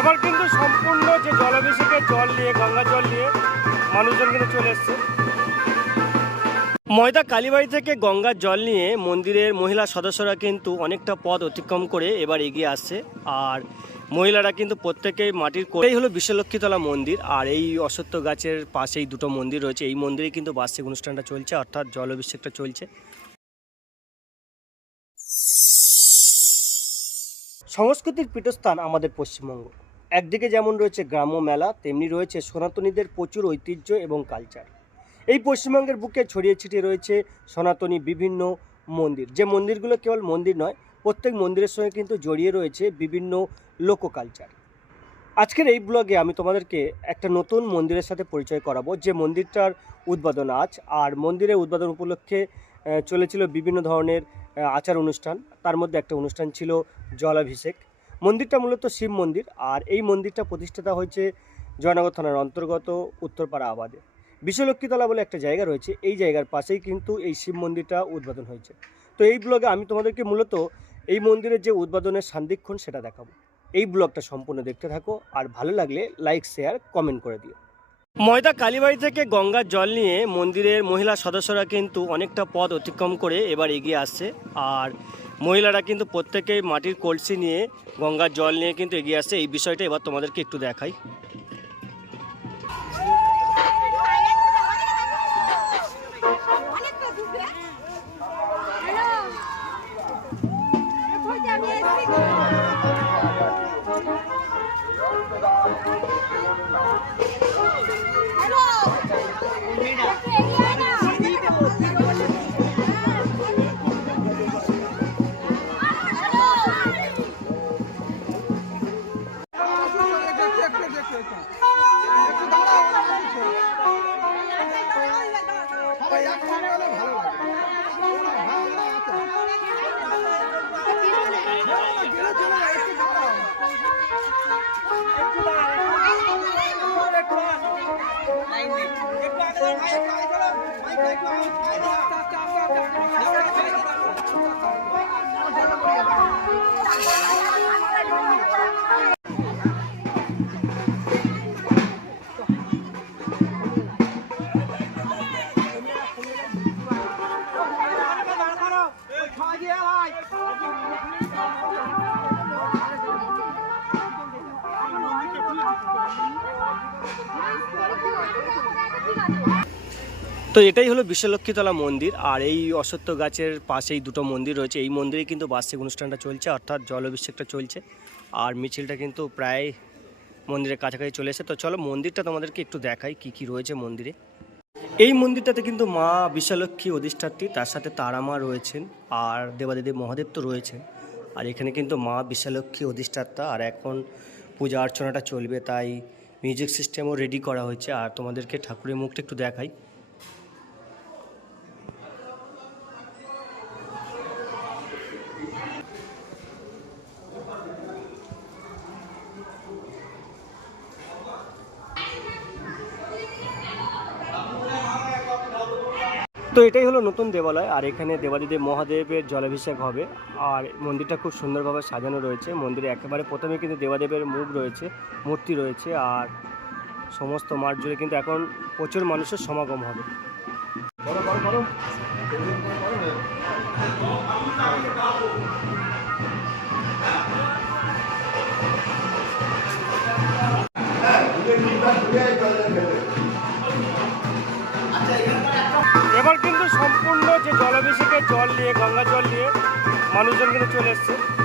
এবার কিন্তু সম্পূর্ণ যে জলাভিষেকের জল নিয়ে, গঙ্গা জল নিয়ে মানুষজন কিন্তু চলে এসছে। ময়দা কালীবাড়ি থেকে গঙ্গার জল নিয়ে মন্দিরের মহিলা সদস্যরা কিন্তু অনেকটা পথ অতিক্রম করে এবার এগিয়ে আসছে। আর মহিলারা কিন্তু প্রত্যেকেই মাটির কোটাই হলো বিশ্বলক্ষ্মীতলা মন্দির। আর এই অশ্বত্থ গাছের পাশেই দুটো মন্দির রয়েছে। এই মন্দিরে কিন্তু বার্ষিক অনুষ্ঠানটা চলছে, অর্থাৎ জল অভিষেকটা চলছে। সংস্কৃতির পীঠস্থান আমাদের পশ্চিমবঙ্গ। একদিকে যেমন রয়েছে গ্রাম্য মেলা, তেমনি রয়েছে সনাতনীদের প্রচুর ঐতিহ্য এবং কালচার এই পশ্চিমবঙ্গের বুকে ছড়িয়ে ছিটিয়ে রয়েছে সনাতনী বিভিন্ন মন্দির। যে মন্দিরগুলো কেবল মন্দির নয়, প্রত্যেক মন্দিরের সঙ্গে কিন্তু জড়িয়ে রয়েছে বিভিন্ন লোক কালচার আজকের এই ব্লগে আমি তোমাদেরকে একটা নতুন মন্দিরের সাথে পরিচয় করাবো। যে মন্দিরটার উদ্বোধন আজ, আর মন্দিরের উদ্বোধন উপলক্ষে চলেছিল বিভিন্ন ধরনের আচার অনুষ্ঠান। তার মধ্যে একটা অনুষ্ঠান ছিল জলাভিষেক। মন্দিরটা মূলত শিব মন্দির, আর এই মন্দিরটা প্রতিষ্ঠাতা হয়েছে জয়নগর থানার অন্তর্গত উত্তরপাড়া আবাদে। বিশ্বলক্ষ্মীতলা বলে একটা জায়গা রয়েছে, এই জায়গার পাশেই কিন্তু এই শিব মন্দিরটা উদ্বোধন হয়েছে। তো এই ব্লগে আমি তোমাদেরকে মূলত এই মন্দিরের যে উদ্বোধনের সান্দিক্ষণ সেটা দেখাবো। এই ব্লগটা সম্পূর্ণ দেখতে থাকো, আর ভালো লাগলে লাইক, শেয়ার, কমেন্ট করে দিও। ময়দা কালীবাড়ি থেকে গঙ্গার জল নিয়ে মন্দিরের মহিলা সদস্যরা কিন্তু অনেকটা পথ অতিক্রম করে এবার এগিয়ে আসছে, আর মহিলারা কিন্তু প্রত্যেকেই মাটির কলসি নিয়ে গঙ্গার জল নিয়ে কিন্তু এগিয়ে আসছে। এই বিষয়টা এবার তোমাদেরকে একটু দেখাই। তো এটাই হলো বিশ্বলক্ষ্মীতলা মন্দির, আর এই অশ্বত্থ গাছের পাশেই দুটো মন্দির রয়েছে। এই মন্দিরে কিন্তু বার্ষিক অনুষ্ঠানটা চলছে, অর্থাৎ জল অভিষেকটা চলছে। আর মিছিলটা কিন্তু প্রায় মন্দিরের কাছাকাছি চলে এসে তো চলো মন্দিরটা তোমাদেরকে একটু দেখাই কি কি রয়েছে মন্দিরে। এই মন্দিরটাতে কিন্তু মা বিশ্বলক্ষ্মী অধিষ্ঠাত্রী, তার সাথে তারা মা রয়েছেন, আর দেবাদেবী মহাদেব তো রয়েছেন। আর এখানে কিন্তু মা বিশ্বলক্ষ্মী অধিষ্ঠাত্রা, আর এখন পূজা অর্চনাটা চলবে, তাই মিউজিক সিস্টেমও রেডি করা হয়েছে। আর তোমাদেরকে ঠাকুরের মুখটা একটু দেখাই। তো এটাই হলো নতুন দেবালয়, আর এখানে দেবাদিদেব মহাদেবের জলাভিষেক হবে। আর মন্দিরটা খুব সুন্দরভাবে সাজানো রয়েছে। মন্দিরে একেবারে প্রথমে কিন্তু দেবাদেবের মুখ রয়েছে, মূর্তি রয়েছে, আর সমস্ত মাঠ জুড়ে কিন্তু এখন প্রচুর মানুষের সমাগম হবে। এবার মানুষজন কিন্তু চলে এসছে।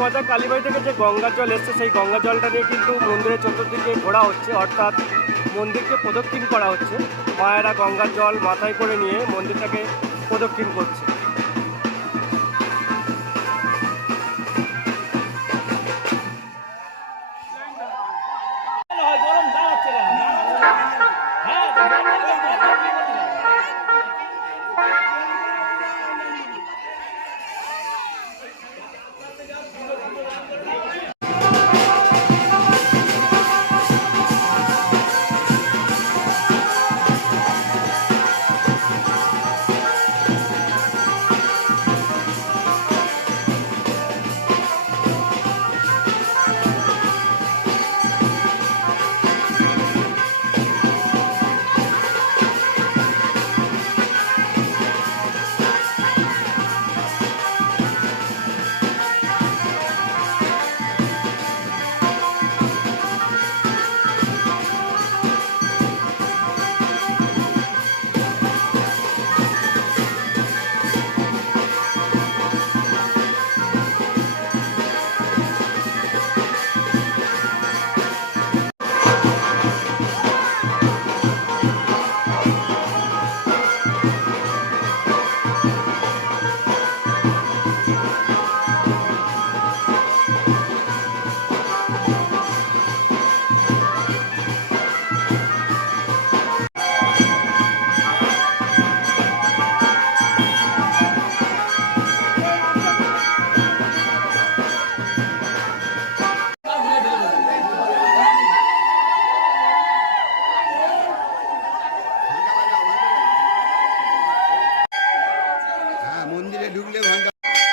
মজা কালীবাড়ি থেকে যে গঙ্গা জল এসছে, সেই গঙ্গা জলটা নিয়ে কিন্তু মন্দিরের চতুর্দিকে ঘোরা হচ্ছে, অর্থাৎ মন্দিরকে প্রদক্ষিণ করা হচ্ছে। মায়েরা গঙ্গার জল মাথায় করে নিয়ে মন্দিরটাকে প্রদক্ষিণ করছে। なんだ。